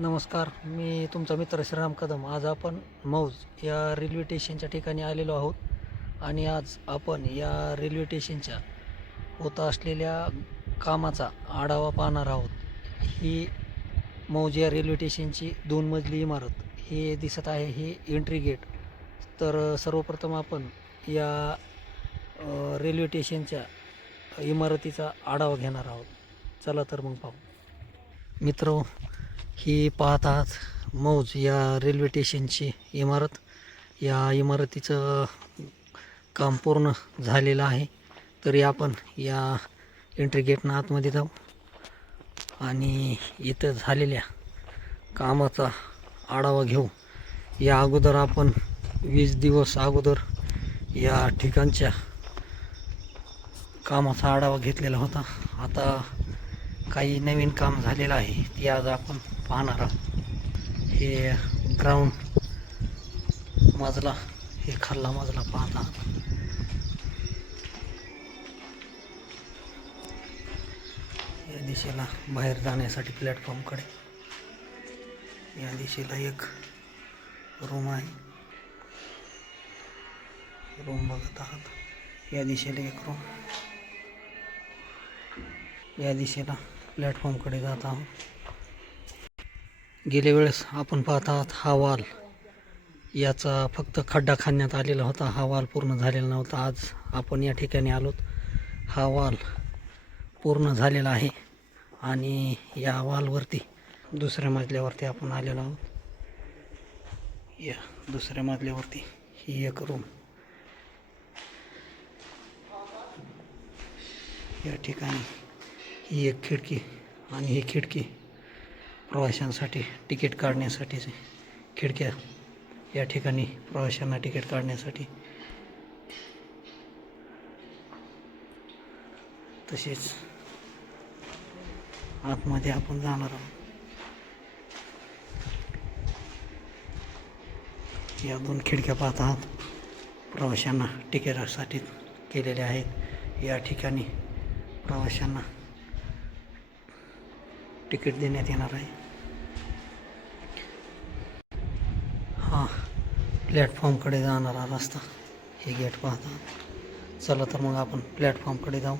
नमस्कार मी तुमचा मित्र श्रीराम कदम. आज आपण मौज या रेल्वे स्टेशनच्या ठिकाणी आलेलो आहोत आणि आज आपण या रेल्वे स्टेशनच्या होत असलेल्या कामाचा आढावा पाहणार आहोत. ही मौज या रेल्वे स्टेशनची दोन मजली इमारत. हे दिसत आहे हे एंट्री गेट तर सर्वप्रथम आपण या रेल्वे स्टेशनच्या इमारतीचा आढावा घेणार आहोत. चला तर मग पाहू. मित्र ही पाहत आहात मौज या रेल्वे स्टेशनची इमारत. या इमारतीचं काम पूर्ण झालेलं आहे. तरी आपण या एंट्री गेटनं आतमध्ये जाऊ. आणि इथं झालेल्या कामाचा आढावा घेऊ. या अगोदर आपण वीस दिवस अगोदर या ठिकाणच्या कामाचा आढावा घेतलेला होता. आता काही नवीन काम झालेलं आहे. ते आज आपण पाहणार आहोत. हे ग्राउंड मजला हे खाल्ला मजला पाहता. या दिशेला बाहेर जाण्यासाठी प्लॅटफॉर्मकडे या दिशेला एक रूम आहे. रूम बघत आहात. या दिशेला एक रूम या दिशेला प्लॅटफॉर्मकडे जात आहोत. गेल्या वेळेस आपण पाहत आहात हा वाल. याचा फक्त खड्डा खाण्यात आलेला होता. हा वाल पूर्ण झालेला नव्हता. आज आपण या ठिकाणी आलोत. हा वाल पूर्ण झालेला आहे. आणि या वालवरती दुसऱ्या मजल्यावरती आपण आलेलो आहोत. या दुसऱ्या मजल्यावरती ही एक रूम या ठिकाणी ही एक खिडकी आणि ही खिडकी प्रवाशांसाठी तिकीट काढण्यासाठी खिडक्या या ठिकाणी प्रवाशांना तिकीट काढण्यासाठी. तसेच आतमध्ये आपण जाणार आहोत. या दोन खिडक्या पाहत आहात प्रवाशांना तिकिटासाठी केलेल्या आहेत. या ठिकाणी प्रवाशांना तिकीट देण्यात येणार आहे. हा प्लॅटफॉर्मकडे जाणारा रस्ता हे गेट पाहता. चला तर मग आपण प्लॅटफॉर्मकडे जाऊ.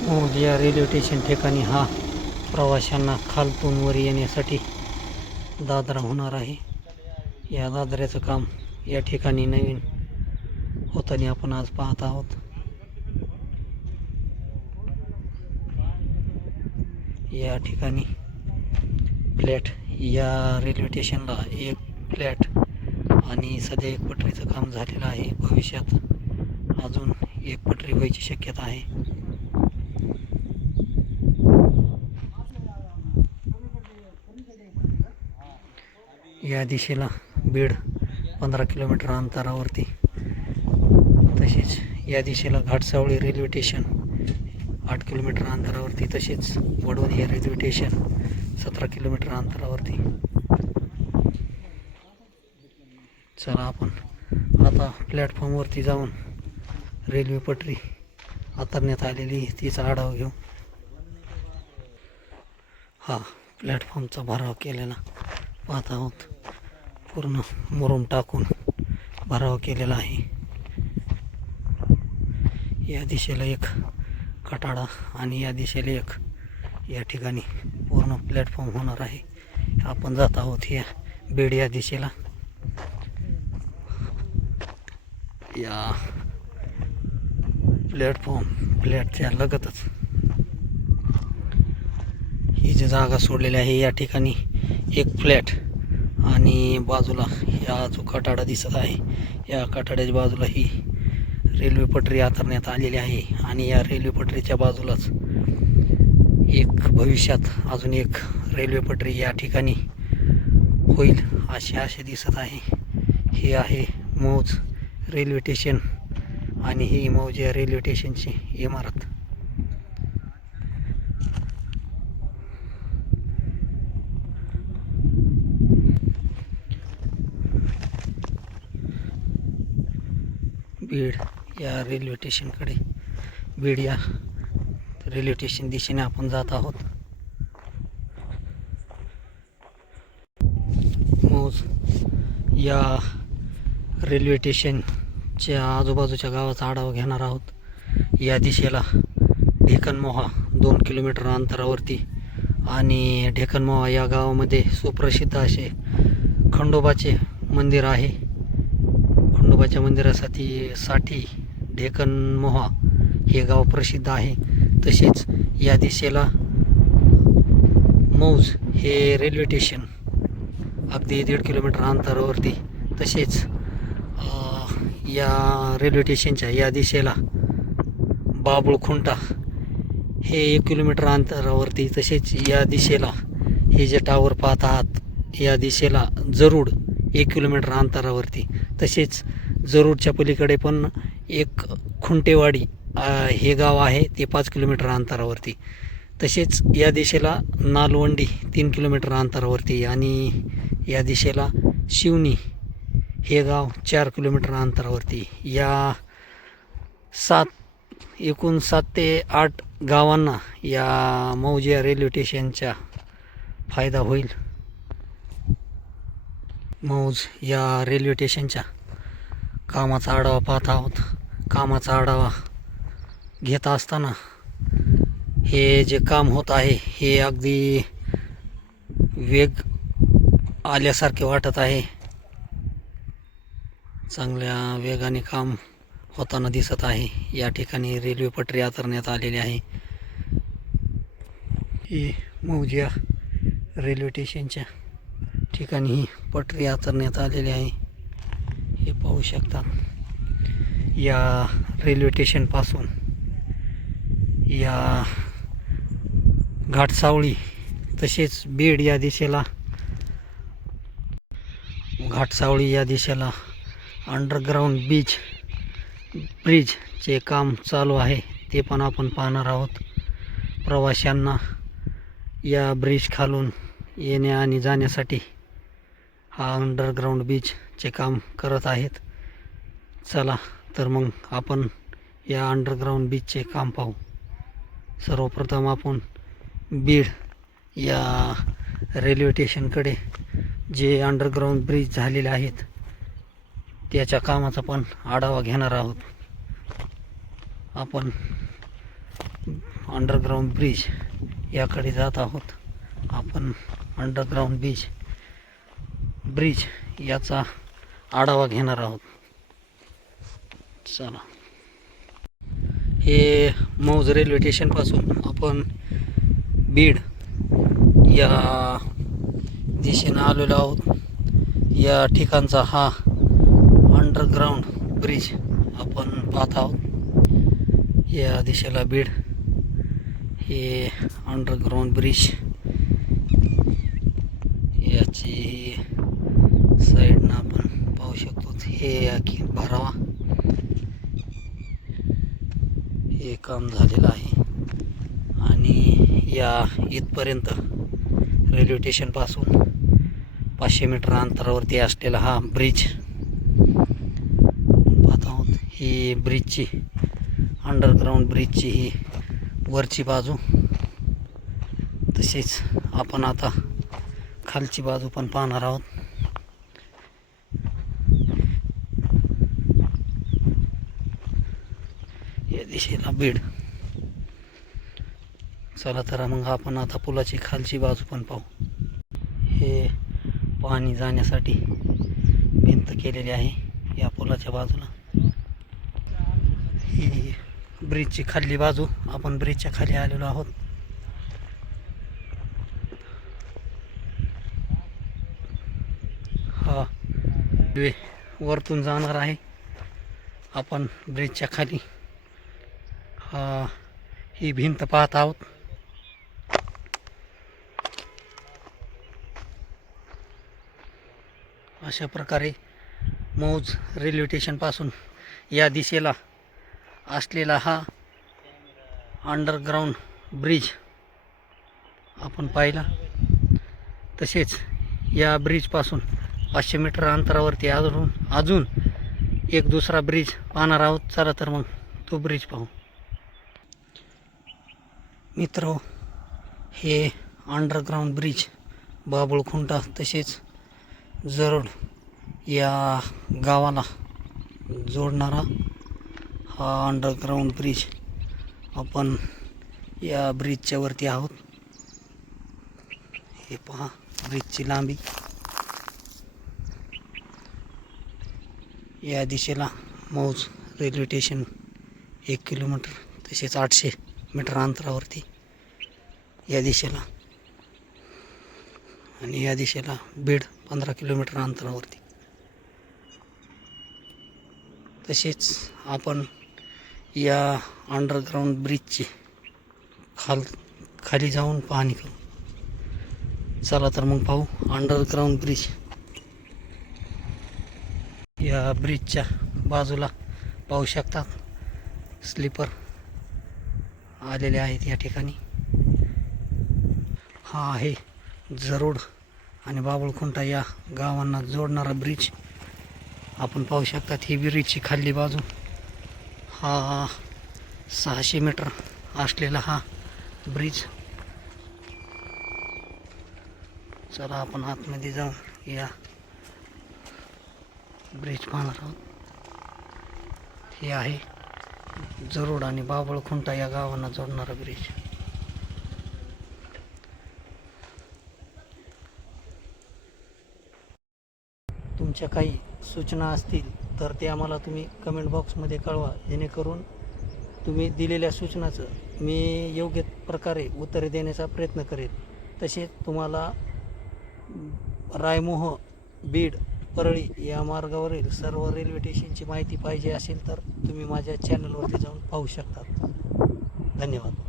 मग या रेल्वे स्टेशन ठिकाणी हा प्रवाशांना खालतून वर येण्यासाठी दादरा होणार आहे. या दादऱ्याचं काम या ठिकाणी नवीन होताना आपण आज पाहत आहोत. या ठिकाणी फ्लॅट या रेल्वे स्टेशनला एक फ्लॅट आणि सध्या एक पटरीचं काम झालेलं आहे. भविष्यात अजून एक पटरी व्हायची शक्यता आहे. या दिशेला बीड पंधरा किलोमीटर अंतरावरती. तसेच या दिशेला घाटसावळी रेल्वे स्टेशन आठ किलोमीटर अंतरावरती तसेच वडवण हे रेल्वे स्टेशन सतरा किलोमीटर अंतरावरती. चला आपण आता प्लॅटफॉर्मवरती जाऊन रेल्वे पटरी आतरण्यात आलेली तिचा आढावा घेऊ. हा प्लॅटफॉर्मचा भराव केलेला पाहत आहोत पूर्ण मुरुम टाकून भराव केलेला आहे. या दिशेला एक कटाडा आणि या दिशेला एक या ठिकाणी पूर्ण प्लॅटफॉर्म होणार आहे. आपण जात आहोत या बीड या दिशेला. या प्लॅटफॉर्म फ्लॅटच्या लगतच. ही जी जागा सोडलेली आहे या ठिकाणी एक फ्लॅट आणि बाजूला या जो कटाडा दिसत आहे या कटाड्याच्या बाजूला ही रेल्वे पटरी आतरण्यात आलेली आहे आणि या रेल्वे पटरीच्या बाजूलाच एक भविष्यात अजून एक रेल्वे पटरी या ठिकाणी होईल असे असे दिसत आहे. हे आहे मौज रेल्वे स्टेशन आणि ही मौज या रेल्वे स्टेशनची इमारत. बीड या रेल्वे स्टेशनकडे बीड या. रेल्वे स्टेशन दिशेने आपण जात आहोत. मोज या रेल्वे स्टेशनच्या आजूबाजूच्या गावाचा आढावा घेणार आहोत. या दिशेला ढेकणमोहा दोन किलोमीटर अंतरावरती आणि ढेकनमोहा या गावामध्ये सुप्रसिद्ध असे खंडोबाचे मंदिर आहे. खंडोबाच्या मंदिरासाठी साठी ढेकनमोहा हे गाव प्रसिद्ध आहे. तसेच या दिशेला मौज हे रेल्वे स्टेशन अगदी दीड किलोमीटर अंतरावरती. तसेच या रेल्वे स्टेशनच्या या दिशेला बाबुळखुंटा हे एक किलोमीटर अंतरावरती. तसेच या दिशेला हे जे टावर पाहत आहात या दिशेला जरूड एक किलोमीटर अंतरावरती. तसेच जरूडच्या पलीकडे पण एक खुंटेवाडी हे गाव आहे ते पाच किलोमीटर अंतरावरती. तसेच या दिशेला नालवंडी तीन किलोमीटर अंतरावरती आणि या दिशेला शिवनी हे गाव चार किलोमीटर अंतरावरती या सात एकूण सात ते आठ गावांना या मौजिया रेल्वे स्टेशनचा फायदा होईल. मौज या रेल्वे स्टेशनच्या कामाचा आढावा पाहत आहोत. कामाचा आढावा घेत असताना हे जे काम होत आहे हे अगदी वेग आल्यासारखे वाटत आहे. चांगल्या वेगाने काम होताना दिसत आहे. या ठिकाणी रेल्वे पटरी आतरण्यात आलेली आहे. ही मौजिया रेल्वे स्टेशनच्या ठिकाणी ही पटरी आतरण्यात आलेली आहे. हे पाहू शकता. या रेल्वे स्टेशनपासून या घाटसावळी तसेच बीड या दिशेला घाटसावळी या दिशेला अंडरग्राऊंड बीच ब्रिजचे काम चालू आहे. ते पण आपण पाहणार आहोत. प्रवाशांना या ब्रिज खालून येण्या आणि जाण्यासाठी हा अंडरग्राऊंड चे काम करत आहेत. चला तर मग आपण या अंडरग्राऊंड बीचचे काम पाहू. सर्वप्रथम आपण बीड या रेल्वे स्टेशनकडे जे अंडरग्राऊंड ब्रिज झालेले आहेत त्याच्या कामाचा पण आढावा घेणार आहोत. आपण अंडरग्राऊंड ब्रिज याकडे जात आहोत. आपण अंडरग्राऊंड ब्रिज ब्रिज याचा आढावा घेणार आहोत. चला. हे मौज रेल्वे स्टेशनपासून आपण बीड या दिशेनं आलेलो आहोत. या ठिकाणचा हा अंडरग्राऊंड ब्रिज आपण पाहत आहोत. या दिशेला बीड हे अंडरग्राऊंड ब्रिज याची साईडनं आपण पाहू शकतो हे की भरावा. हे काम झालेलं आहे. आणि या इथपर्यंत रेल्वे स्टेशनपासून पाचशे मीटर अंतरावरती असलेला हा ब्रिज पाहत आहोत. ही ब्रिजची अंडरग्राऊंड ब्रिजची ही वरची बाजू. तसेच आपण आता खालची बाजू पण पाहणार आहोत या दिशेला बीड. चला तर मग आपण आता पुलाची खालची बाजू पण पाहू. हे पाणी जाण्यासाठी भिंत केलेली आहे या पुलाच्या बाजूला. ही ब्रिजची खाली बाजू. आपण ब्रिजच्या खाली आलेलो आहोत. हा वरतून जाणार आहे. आपण ब्रिजच्या खाली ही भिंत पाहत आहोत. अशा प्रकारे मौज रेल्वे स्टेशनपासून या दिशेला असलेला हा अंडरग्राऊंड ब्रिज आपण पाहिला. तसेच या ब्रिजपासून पाचशे मीटर अंतरावरती अजून अजून एक दुसरा ब्रिज पाहणार आहोत. चला तर मग तो ब्रिज पाहू. मित्र हे अंडरग्राऊंड ब्रिज बाबुळखुंटा तसेच जरोड या गावाला जोडणारा हा अंडरग्राऊंड ब्रिज आपण या ब्रिजच्या वरती आहोत. हे पहा ब्रिजची लांबी. या दिशेला मौज रेल्वे स्टेशन एक किलोमीटर तसेच आठशे. मीटर अंतरावरती या दिशेला. आणि या दिशेला बीड पंधरा किलोमीटर अंतरावरती. तसेच आपण या अंडरग्राऊंड ब्रिजची खाल खाली जाऊन पाहणी करू. चला तर मग पाहू अंडरग्राऊंड ब्रिज या ब्रिजच्या बाजूला पाहू शकतात स्लीपर आलेले आहेत या ठिकाणी. हा आहे जरोड आणि बाबुळखुंटा या गावांना जोडणारा ब्रिज. आपण पाहू शकतात ही ब्रिजची खाल्ली बाजू. हा सहाशे मीटर असलेला हा ब्रिज. चला आपण आतमध्ये जाऊन या ब्रिज पाहणार आहोत. हे आहे जरूड आणि बाबळखुंटा या गावांना जोडणारा ब्रिज. तुमच्या काही सूचना असतील तर ते आम्हाला तुम्ही कमेंट बॉक्समध्ये कळवा जेणेकरून तुम्ही दिलेल्या सूचनाचं मी योग्य प्रकारे उत्तरे देण्याचा प्रयत्न करेन. तसेच तुम्हाला रायमोह बीड परळी या मार्गावरील सर्व रेल्वे स्टेशनची माहिती पाहिजे असेल तर तुम्ही माझ्या चॅनलवरती जाऊन पाहू शकता धन्यवाद.